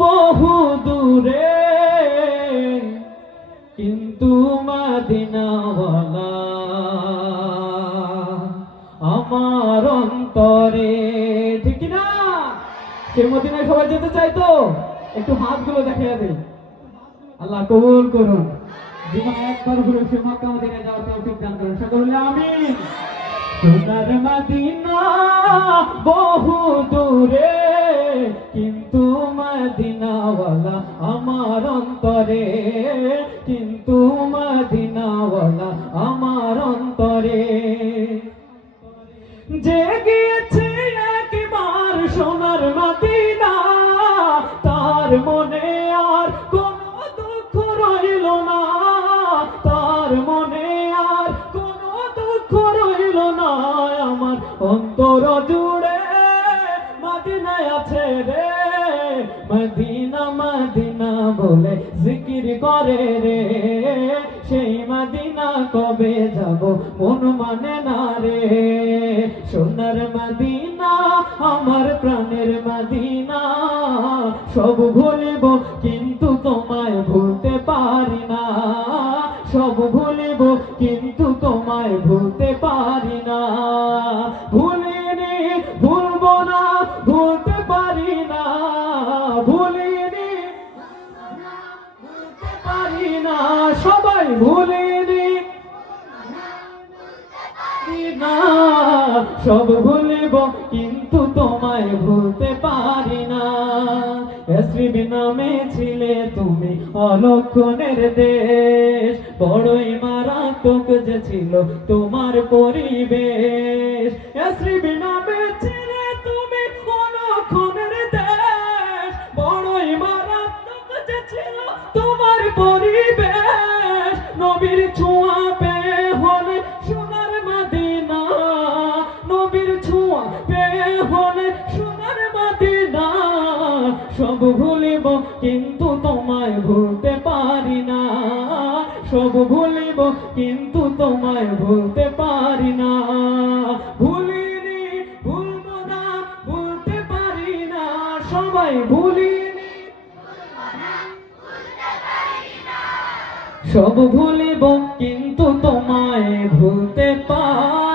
বহু দূরে কিন্তু মদিনাওয়ালা আমার অন্তরে। ঠিক না? সে মদিনায় সবাই যেতে চাই তো একটু হাতগুলো দেখিয়ে দেই। আল্লাহ কবুল করুন। জীবনে একবার ঘুরে সে মক্কা মদিনায় যাওয়ার তৌফিক দান করুন। সকলে আমিন। সোনার মদিনা বহু দূরে কিন্তু মদিনাওয়ালা আমার অন্তরে, কিন্তু মদিনাওয়ালা আমার অন্তরে। যে গিয়েছে একবার সোনার মদিনা তার মনে আর কোনো দুঃখ রইল না, তার মনে আর কোনো দুঃখ রইল না। আমার অন্তর জুড়ে মদিনায় আছে রে, মদিনা মদিনা বলে জিকির করে রে। সেই মদিনা কবে যাব মন মানে না রে। সোনার মদিনা আমার প্রাণের মদিনা, সব ভুলিব কিন্তু তোমায় ভুলতে পারি না, সব ভুলিব কিন্তু তোমায় ভুলতে পারি না। ভুলিনি ভুলবো না ভুলতে পারি না, ভুলিনি ভুলতে পারি না। সবাই ভুলিনি না, সব ভুলিব কিন্তু তোমায় ভুলতে পারি না। এসরিব নামে ছিলে তুমি অলক্ষণের দেশ, বড়ই মারাত্মক যে ছিল তোমার পরিবেশ। এসরিব নামে ছিলে তুমি অলক্ষণের দেশ, বড়ই মারাত্মক যে ছিল তোমার পরিবেশ। নবীর ছোঁয়া পেয়ে হলে সোনার মদিনা, নবীর ছোঁয়া পেয়ে হলে সোনার মদিনা। সব ভুলিব কিন্তু তোমায় ভুলতে পারি না, সব ভুলিব কিন্তু তোমায় ভুলতে পারি না। ভুলিনি ভুলবো না ভুলতে পারি না, সবাই ভুলিনি সব ভুলিব কিন্তু তোমায় ভুলতে পারি।